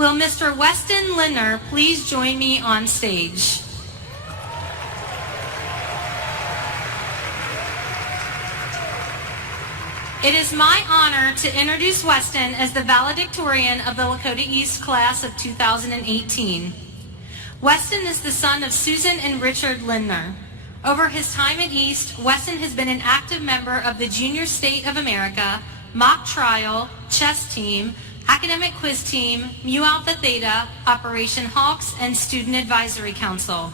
Will Mr. Weston Lindner please join me on stage? It is my honor to introduce Weston as the valedictorian of the Lakota East class of 2018. Weston is the son of Susan and Richard Lindner. Over his time at East, Weston has been an active member of the Junior State of America, mock trial, chess team, academic quiz team, Mu Alpha Theta, Operation Hawks, and Student Advisory Council.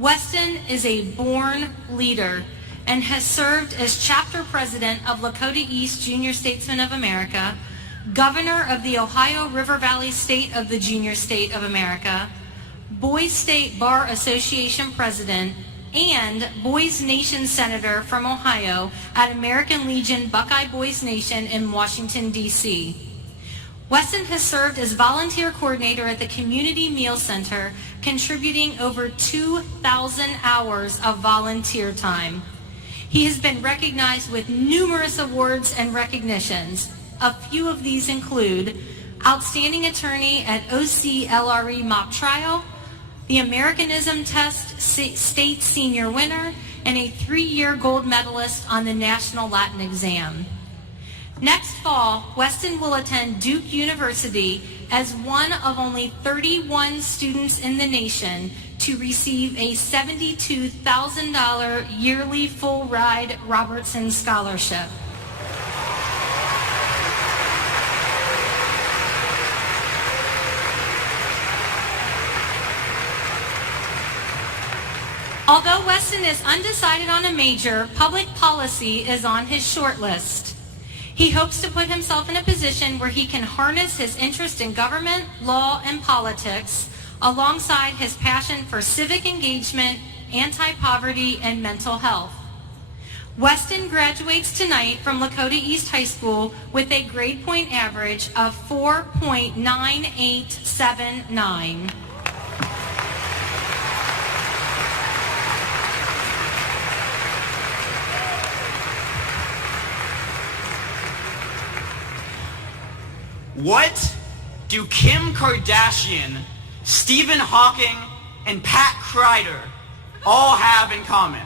Weston is a born leader and has served as chapter president of Lakota East Junior Statesmen of America, governor of the Ohio River Valley State of the Junior State of America, Boys State Bar Association president, and Boys Nation senator from Ohio at American Legion Buckeye Boys Nation in Washington, D.C. Weston has served as volunteer coordinator at the Community Meal Center, contributing over 2,000 hours of volunteer time. He has been recognized with numerous awards and recognitions. A few of these include Outstanding Attorney at OCLRE Mock Trial, the Americanism Test State Senior Winner, and a 3-year gold medalist on the National Latin Exam. Next fall, Weston will attend Duke University as one of only 31 students in the nation to receive a $72,000 yearly full-ride Robertson Scholarship. Although Weston is undecided on a major, public policy is on his short list. He hopes to put himself in a position where he can harness his interest in government, law, and politics alongside his passion for civic engagement, anti-poverty, and mental health. Weston graduates tonight from Lakota East High School with a grade point average of 4.9879. What do Kim Kardashian, Stephen Hawking, and Pat Kreider all have in common?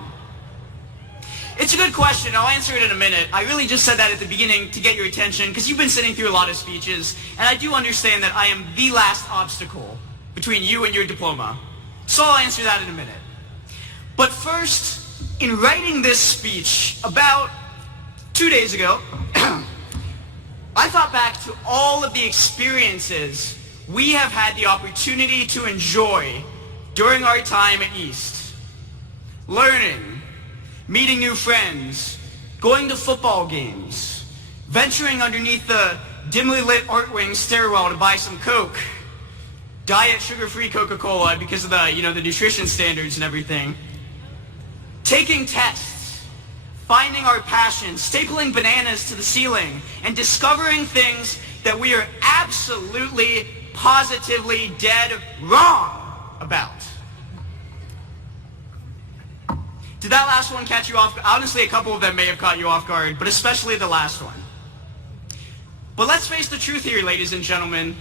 It's a good question. I'll answer it in a minute. I really just said that at the beginning to get your attention because you've been sitting through a lot of speeches, and I do understand that I am the last obstacle between you and your diploma. So I'll answer that in a minute. But first, in writing this speech about 2 days ago, I thought back to all of the experiences we have had the opportunity to enjoy during our time at East. Learning, meeting new friends, going to football games, venturing underneath the dimly lit art wing stairwell to buy some Coke, diet sugar-free Coca-Cola because of the nutrition standards and everything, taking tests, finding our passion, stapling bananas to the ceiling, and discovering things that we are absolutely, positively dead wrong about. Did that last one catch you off? Honestly, a couple of them may have caught you off guard, but especially the last one. But let's face the truth here, ladies and gentlemen.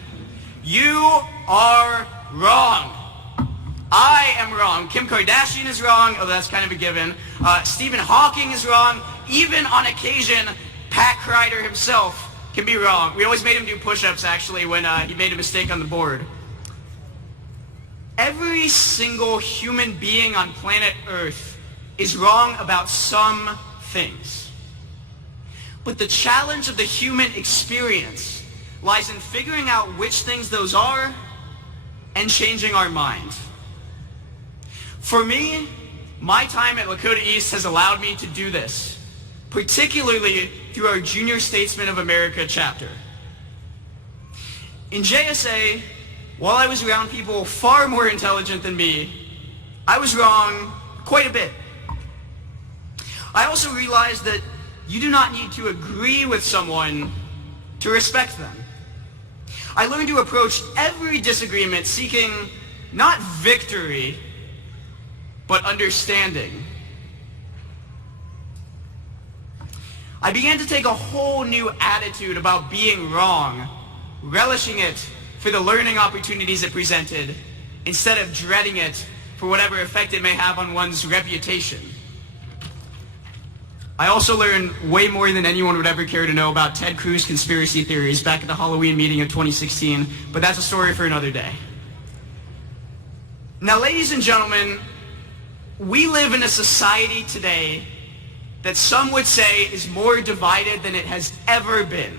You are wrong. I am wrong. Kim Kardashian is wrong. Oh, that's kind of a given. Stephen Hawking is wrong. Even on occasion, Pat Kreider himself can be wrong. We always made him do push-ups, actually, when he made a mistake on the board. Every single human being on planet Earth is wrong about some things. But the challenge of the human experience lies in figuring out which things those are and changing our mind. For me, my time at Lakota East has allowed me to do this, particularly through our Junior Statesmen of America chapter. In JSA, while I was around people far more intelligent than me, I was wrong quite a bit. I also realized that you do not need to agree with someone to respect them. I learned to approach every disagreement seeking not victory, but understanding. I began to take a whole new attitude about being wrong, relishing it for the learning opportunities it presented, instead of dreading it for whatever effect it may have on one's reputation. I also learned way more than anyone would ever care to know about Ted Cruz conspiracy theories back at the Halloween meeting of 2016, but that's a story for another day. Now, ladies and gentlemen, we live in a society today that some would say is more divided than it has ever been.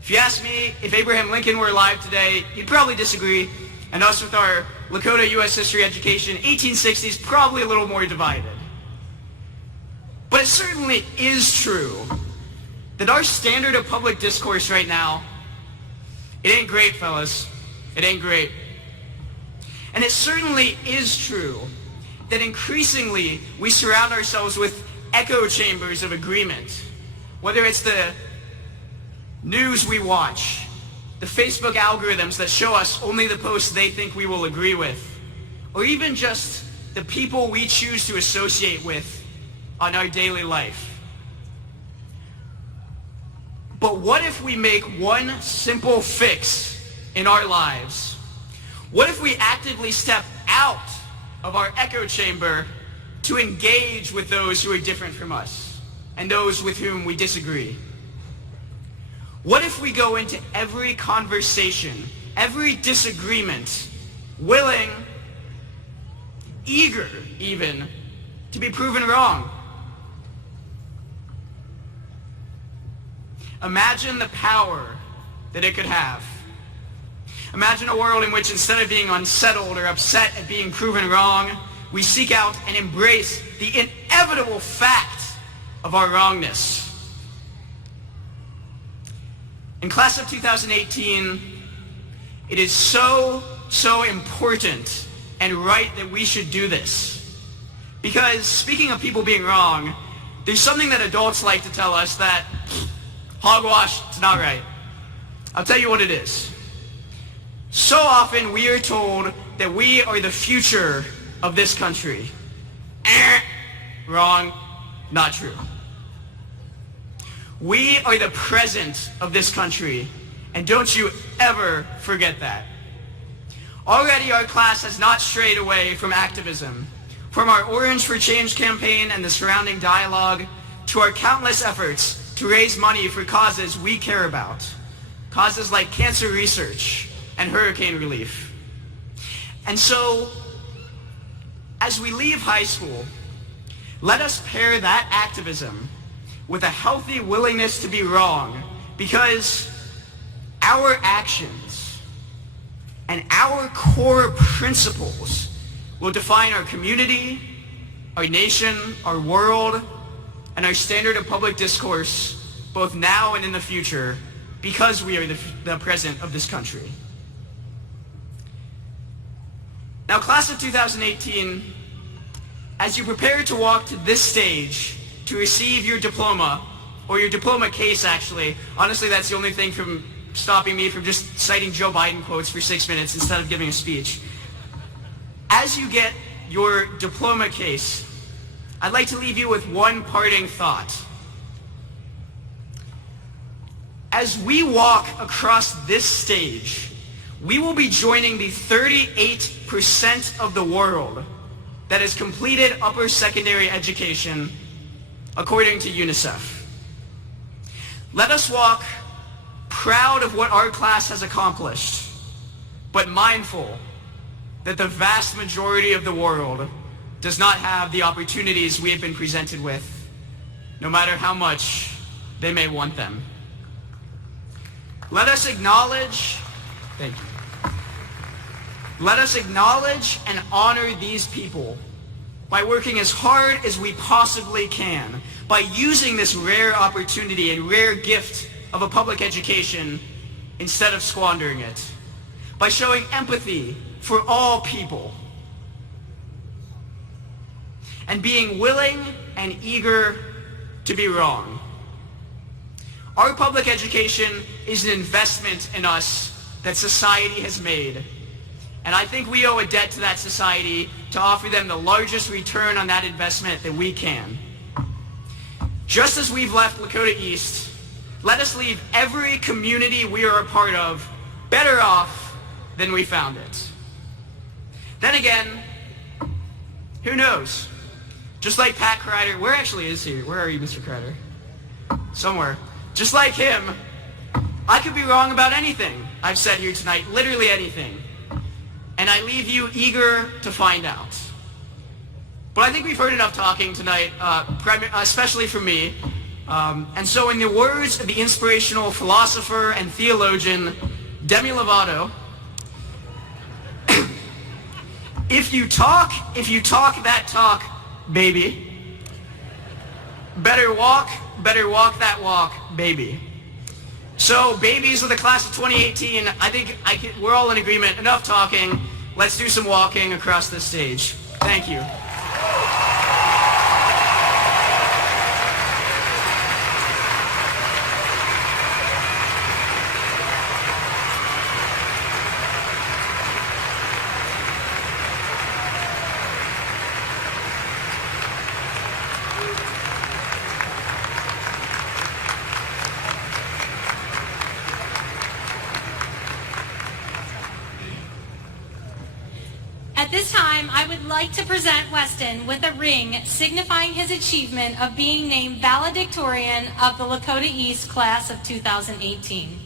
If you ask me if Abraham Lincoln were alive today, you'd probably disagree. And us with our Lakota U.S. history education, 1860s, probably a little more divided. But it certainly is true that our standard of public discourse right now, it ain't great, fellas. It ain't great. And it certainly is true that increasingly we surround ourselves with echo chambers of agreement. Whether it's the news we watch, the Facebook algorithms that show us only the posts they think we will agree with, or even just the people we choose to associate with on our daily life. But what if we make one simple fix in our lives? What if we actively step out of our echo chamber to engage with those who are different from us and those with whom we disagree? What if we go into every conversation, every disagreement, willing, eager even, to be proven wrong? Imagine the power that it could have. Imagine a world in which instead of being unsettled or upset at being proven wrong, we seek out and embrace the inevitable fact of our wrongness. In class of 2018, it is so important and right that we should do this. Because speaking of people being wrong, there's something that adults like to tell us that, hogwash, it's not right. I'll tell you what it is. So often we are told that we are the future of this country. Wrong, not true. We are the present of this country, and don't you ever forget that. Already our class has not strayed away from activism, from our Orange for Change campaign and the surrounding dialogue, to our countless efforts to raise money for causes we care about, causes like cancer research and hurricane relief. And so, as we leave high school, let us pair that activism with a healthy willingness to be wrong, because our actions and our core principles will define our community, our nation, our world, and our standard of public discourse, both now and in the future, because we are the present of this country. Now, class of 2018, as you prepare to walk to this stage to receive your diploma, or your diploma case actually, honestly that's the only thing from stopping me from just citing Joe Biden quotes for 6 minutes instead of giving a speech. As you get your diploma case, I'd like to leave you with one parting thought. As we walk across this stage, we will be joining the 38% of the world that has completed upper secondary education, according to UNICEF. Let us walk proud of what our class has accomplished, but mindful that the vast majority of the world does not have the opportunities we have been presented with, no matter how much they may want them. Let us acknowledge, thank you. Let us acknowledge and honor these people by working as hard as we possibly can, by using this rare opportunity and rare gift of a public education instead of squandering it, by showing empathy for all people, and being willing and eager to be wrong. Our public education is an investment in us that society has made, and I think we owe a debt to that society to offer them the largest return on that investment that we can. Just as we've left Lakota East let us leave every community we are a part of better off than we found it. Then again, who knows? Just like Pat Kreider, where actually is he? Where are you, Mr. Kreider? Somewhere. Just like him, I could be wrong about anything I've said here tonight, literally anything. And I leave you eager to find out. But I think we've heard enough talking tonight, especially from me. And so in the words of the inspirational philosopher and theologian Demi Lovato, if you talk that talk, baby, better walk that walk, baby. So, babies of the class of 2018, I think we're all in agreement. Enough talking. Let's do some walking across the stage. Thank you. At this time, I would like to present Weston with a ring signifying his achievement of being named Valedictorian of the Lakota East class of 2018.